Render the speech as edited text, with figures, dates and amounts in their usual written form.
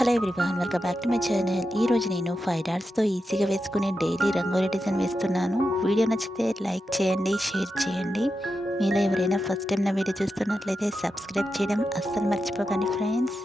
Hello everyone, welcome back to my channel. ఈరోజు నేను 5 డాట్స్తో ఈజీగా వేసుకునే డైలీ రంగోలీ డిజైన్ వేస్తున్నాను. వీడియో నచ్చితే లైక్ చేయండి, షేర్ చేయండి. మీలో ఎవరైనా ఫస్ట్ టైం నా వీడియో చూస్తున్నట్లయితే సబ్స్క్రైబ్ చేయడం అస్సలు మర్చిపోకండి ఫ్రెండ్స్.